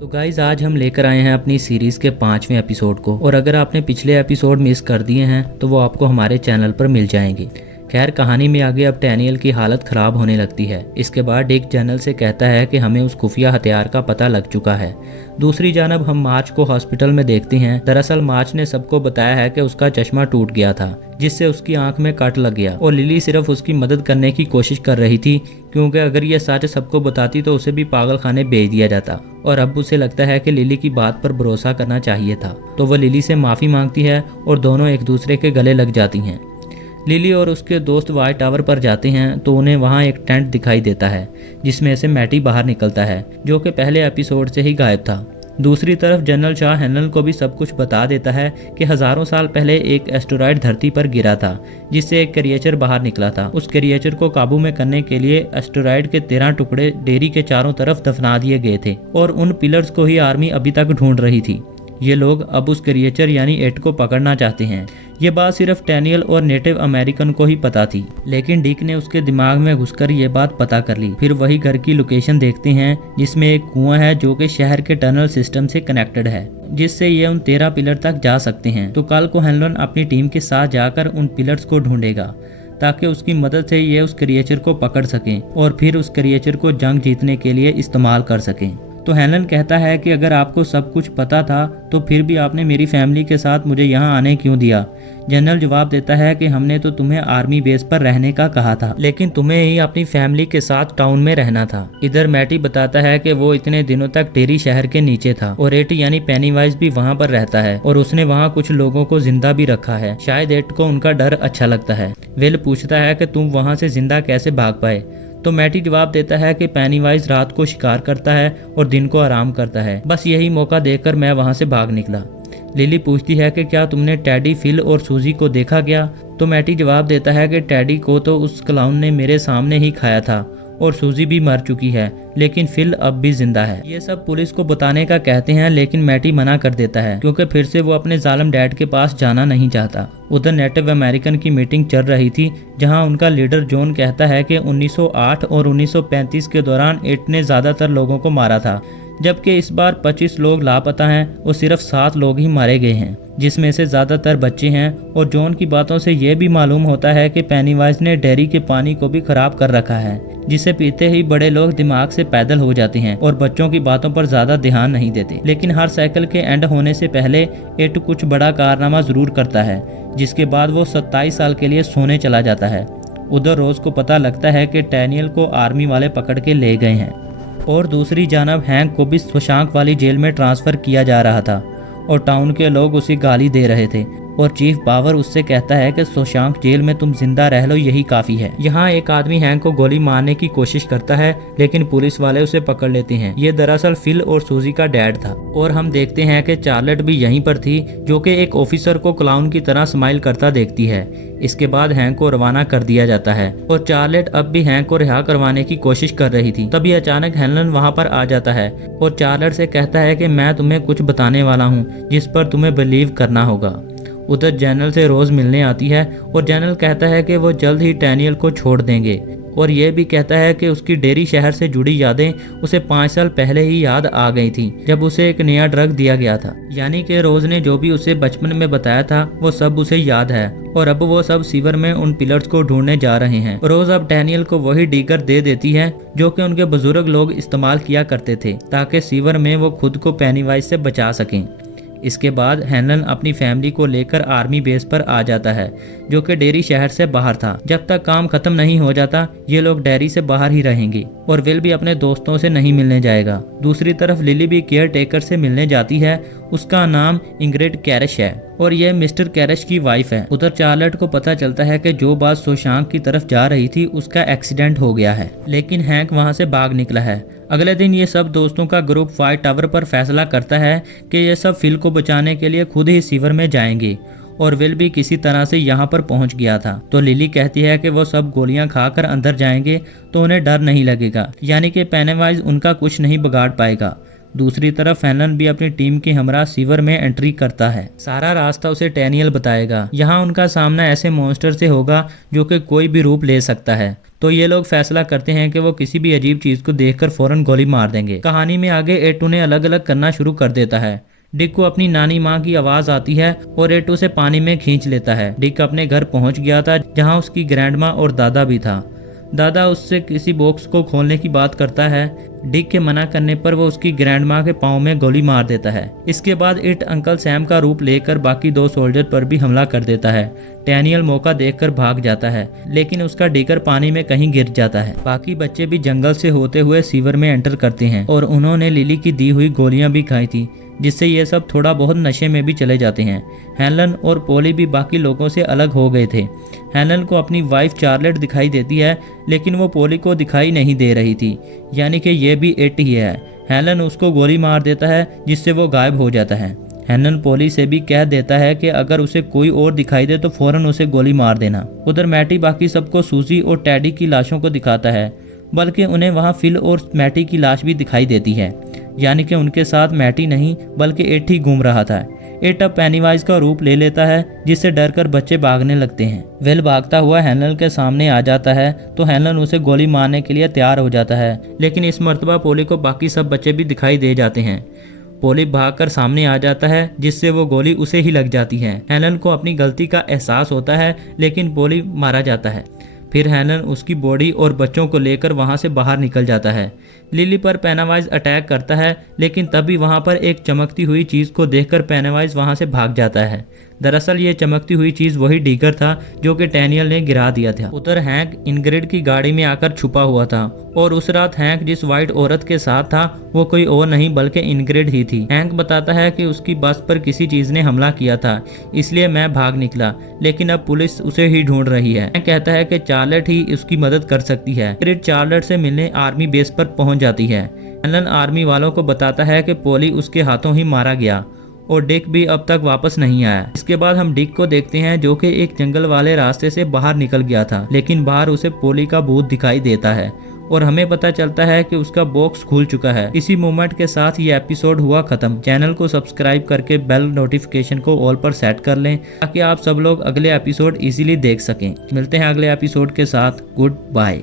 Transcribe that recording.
तो गाइज आज हम लेकर आए हैं अपनी सीरीज़ के 5वें एपिसोड को। और अगर आपने पिछले एपिसोड मिस कर दिए हैं तो वो आपको हमारे चैनल पर मिल जाएंगे। खैर कहानी में आगे अब डैनियल की हालत ख़राब होने लगती है। इसके बाद डिक जनरल से कहता है कि हमें उस खुफिया हथियार का पता लग चुका है। दूसरी जानब हम मार्च को हॉस्पिटल में देखते हैं। दरअसल मार्च ने सबको बताया है कि उसका चश्मा टूट गया था जिससे उसकी आंख में कट लग गया और लिली सिर्फ उसकी मदद करने की कोशिश कर रही थी, क्योंकि अगर ये सच सबको बताती तो उसे भी पागल खाने भेज दिया जाता। और अब उसे लगता है कि लिली की बात पर भरोसा करना चाहिए था, तो वह लिली से माफ़ी मांगती है और दोनों एक दूसरे के गले लग जाती हैं। लिली और उसके दोस्त वाइट टावर पर जाते हैं तो उन्हें वहां एक टेंट दिखाई देता है जिसमें से मैटी बाहर निकलता है, जो कि पहले एपिसोड से ही गायब था। दूसरी तरफ जनरल शाह हेनल को भी सब कुछ बता देता है कि हज़ारों साल पहले एक एस्टेरॉयड धरती पर गिरा था जिससे एक क्रिएचर बाहर निकला था। उस क्रिएचर को काबू में करने के लिए एस्टेरॉयड के 13 टुकड़े डेयरी के चारों तरफ दफना दिए गए थे और उन पिलर्स को ही आर्मी अभी तक ढूंढ रही थी। ये लोग अब उस क्रिएचर यानी एट को पकड़ना चाहते हैं। ये बात सिर्फ डैनियल और नेटिव अमेरिकन को ही पता थी, लेकिन डिक ने उसके दिमाग में घुसकर ये बात पता कर ली। फिर वही घर की लोकेशन देखते हैं जिसमें एक कुआं है जो कि शहर के टनल सिस्टम से कनेक्टेड है, जिससे ये उन 13 पिलर तक जा सकते हैं। तो कल को हेनलन अपनी टीम के साथ जाकर उन पिलर्स को ढूंढेगा ताकि उसकी मदद से ये उस क्रिएचर को पकड़ सकें और फिर उस क्रिएचर को जंग जीतने के लिए इस्तेमाल कर सकें। तो हेनलन कहता है कि अगर आपको सब कुछ पता था तो फिर भी आपने मेरी फैमिली के साथ मुझे यहाँ आने क्यों दिया। जनरल जवाब देता है कि हमने तो तुम्हें आर्मी बेस पर रहने का कहा था, लेकिन तुम्हें ही अपनी फैमिली के साथ टाउन में रहना था। इधर मैटी बताता है कि वो इतने दिनों तक डेरी शहर के नीचे था और एट यानी पेनीवाइज भी वहाँ पर रहता है और उसने वहाँ कुछ लोगों को जिंदा भी रखा है। शायद एट को उनका डर अच्छा लगता है। विल पूछता है कि तुम वहाँ से जिंदा कैसे भाग पाए। तो मैटी जवाब देता है कि पेनीवाइज रात को शिकार करता है और दिन को आराम करता है, बस यही मौका देखकर मैं वहां से भाग निकला। लिली पूछती है कि क्या तुमने टैडी, फिल और सूजी को देखा क्या। तो मैटी जवाब देता है कि टैडी को तो उस क्लाउन ने मेरे सामने ही खाया था और सूजी भी मर चुकी है, लेकिन फिल अब भी जिंदा है। ये सब पुलिस को बताने का कहते हैं, लेकिन मैटी मना कर देता है क्योंकि फिर से वो अपने जालिम डैड के पास जाना नहीं चाहता। उधर नेटिव अमेरिकन की मीटिंग चल रही थी जहां उनका लीडर जॉन कहता है कि 1908 और 1935 के दौरान एट ने ज्यादातर लोगों को मारा था, जबकि इस बार 25 लोग लापता हैं और सिर्फ 7 लोग ही मारे गए हैं, जिसमें से ज्यादातर बच्चे हैं। और जॉन की बातों से यह भी मालूम होता है कि पेनीवाइज ने डेयरी के पानी को भी खराब कर रखा है, जिसे पीते ही बड़े लोग दिमाग से पैदल हो जाते हैं और बच्चों की बातों पर ज्यादा ध्यान नहीं देते। लेकिन हर साइकिल के एंड होने से पहले एट कुछ बड़ा कारनामा जरूर करता है, जिसके बाद वो 27 साल के लिए सोने चला जाता है। उधर रोज को पता लगता है कि डैनियल को आर्मी वाले पकड़ के ले गए हैं और दूसरी जानब हैंक को भी शशांक वाली जेल में ट्रांसफर किया जा रहा था और टाउन के लोग उसे गाली दे रहे थे और चीफ पावर उससे कहता है कि शशांक जेल में तुम जिंदा रह लो, यही काफी है। यहाँ एक आदमी हैंक को गोली मारने की कोशिश करता है, लेकिन पुलिस वाले उसे पकड़ लेते हैं। ये दरअसल फिल और सूजी का डैड था। और हम देखते हैं कि चार्लेट भी यहीं पर थी, जो कि एक ऑफिसर को क्लाउन की तरह स्माइल करता देखती है। इसके बाद हैंक को रवाना कर दिया जाता है और चार्लेट अब भी हैंक को रिहा करवाने की कोशिश कर रही थी। तभी अचानक हेनलन वहाँ पर आ जाता है और चार्लेट से कहता है कि मैं तुम्हें कुछ बताने वाला हूँ जिस पर तुम्हें बिलीव करना होगा। उधर जनरल से रोज मिलने आती है और जनरल कहता है कि वो जल्द ही डैनियल को छोड़ देंगे और ये भी कहता है कि उसकी डेयरी शहर से जुड़ी यादें उसे 5 साल पहले ही याद आ गई थी जब उसे एक नया ड्रग दिया गया था। यानी कि रोज ने जो भी उसे बचपन में बताया था वो सब उसे याद है और अब वो सब सीवर में उन पिलर्स को ढूंढने जा रहे हैं। रोज अब डैनियल को वही डीगर दे देती है जो कि उनके बुजुर्ग लोग इस्तेमाल किया करते थे ताकि सीवर में वो खुद को पेनीवाइज से बचा सकें। इसके बाद हेनलन अपनी फैमिली को लेकर आर्मी बेस पर आ जाता है जो कि डेयरी शहर से बाहर था। जब तक काम खत्म नहीं हो जाता ये लोग डेयरी से बाहर ही रहेंगे और विल भी अपने दोस्तों से नहीं मिलने जाएगा। दूसरी तरफ लिली भी केयर टेकर से मिलने जाती है। उसका नाम इंग्रिड कैरिश है और यह मिस्टर कैरिश की वाइफ है। उधर चार्लेट को पता चलता है कि जो बात शशांक की तरफ जा रही थी उसका एक्सीडेंट हो गया है, लेकिन हैंक वहां से भाग निकला है। अगले दिन ये सब दोस्तों का ग्रुप वाइट टावर पर फैसला करता है कि ये सब फिल को बचाने के लिए खुद ही सीवर में जाएंगे और विल भी किसी तरह से यहाँ पर पहुँच गया था। तो लिली कहती है कि वो सब गोलियां खाकर अंदर जाएंगे तो उन्हें डर नहीं लगेगा, यानी कि पेनीवाइज उनका कुछ नहीं बिगाड़ पाएगा। दूसरी तरफ हेनलन भी अपनी टीम के हमरा सीवर में एंट्री करता है। सारा रास्ता उसे डैनियल बताएगा। यहाँ उनका सामना ऐसे मॉन्स्टर से होगा जो कि कोई भी रूप ले सकता है। तो ये लोग फैसला करते हैं कि वो किसी भी अजीब चीज को देखकर फौरन गोली मार देंगे। कहानी में आगे एटू ने अलग अलग करना शुरू कर देता है। डिक को अपनी नानी माँ की आवाज आती है और एटू से पानी में खींच लेता है। डिक अपने घर पहुंच गया था जहां उसकी ग्रैंडमा और दादा भी था। दादा उससे किसी बॉक्स को खोलने की बात करता है। डिक के मना करने पर वो उसकी ग्रैंडमा के पाँव में गोली मार देता है। इसके बाद इट अंकल सैम का रूप लेकर बाकी 2 सोल्जर पर भी हमला कर देता है। डैनियल मौका देखकर भाग जाता है, लेकिन उसका डिगर पानी में कहीं गिर जाता है। बाकी बच्चे भी जंगल से होते हुए सीवर में एंटर करते हैं और उन्होंने लिली की दी हुई गोलियां भी खाई थी, जिससे ये सब थोड़ा बहुत नशे में भी चले जाते हैं। हेलन और पोली भी बाकी लोगों से अलग हो गए थे। हेलन को अपनी वाइफ चार्लेट दिखाई देती है, लेकिन वो पोली को दिखाई नहीं दे रही थी, यानी कि ये भी एट ही है। हेलन उसको गोली मार देता है, जिससे वो गायब हो जाता है। हेलन पोली से भी कह देता है कि अगर उसे कोई और दिखाई दे तो फौरन उसे गोली मार देना। उधर मैटी बाकी सबको सूजी और टैडी की लाशों को दिखाता है, बल्कि उन्हें वहाँ फिल और मैटी की लाश भी दिखाई देती है, यानी कि उनके साथ मैटी नहीं बल्कि एट ही घूम रहा था। एट अब पेनीवाइज का रूप ले लेता है, जिससे डरकर बच्चे भागने लगते हैं। वेल भागता हुआ हेलन के सामने आ जाता है तो हेलन उसे गोली मारने के लिए तैयार हो जाता है, लेकिन इस मर्तबा पोली को बाकी सब बच्चे भी दिखाई दे जाते हैं। पोली भागकर सामने आ जाता है, जिससे वो गोली उसे ही लग जाती है। हेलन को अपनी गलती का एहसास होता है, लेकिन पोली मारा जाता है। फिर हेलन उसकी बॉडी और बच्चों को लेकर वहां से बाहर निकल जाता है। लिली पर पेनावाइज अटैक करता है, लेकिन तभी वहां पर एक चमकती हुई चीज को देखकर पेनावाइज वहां से भाग जाता है। दरअसल ये चमकती हुई चीज वही डिगर था जो कि डैनियल ने गिरा दिया था। उधर हैंक इनग्रिड की गाड़ी में आकर छुपा हुआ था और उस रात हैंक जिस व्हाइट औरत के साथ था वो कोई और नहीं बल्कि इनग्रिड ही थी। हैंक बताता है कि उसकी बस पर किसी चीज ने हमला किया था, इसलिए मैं भाग निकला, लेकिन अब पुलिस उसे ही ढूंढ रही है। हैंक कहता है कि चार्लेट ही उसकी मदद कर सकती है। इनग्रिड चार्लेट से मिलने आर्मी बेस पर पहुंच जाती है। हेलन आर्मी वालों को बताता है कि पोली उसके हाथों ही मारा गया और डिक भी अब तक वापस नहीं आया। इसके बाद हम डिक को देखते हैं जो कि एक जंगल वाले रास्ते से बाहर निकल गया था, लेकिन बाहर उसे पोली का भूत दिखाई देता है और हमें पता चलता है कि उसका बॉक्स खुल चुका है। इसी मोमेंट के साथ ये एपिसोड हुआ खत्म। चैनल को सब्सक्राइब करके बेल नोटिफिकेशन को ऑल पर सेट कर लें ताकि आप सब लोग अगले एपिसोड इजीली देख सकें। मिलते हैं अगले एपिसोड के साथ। Good bye.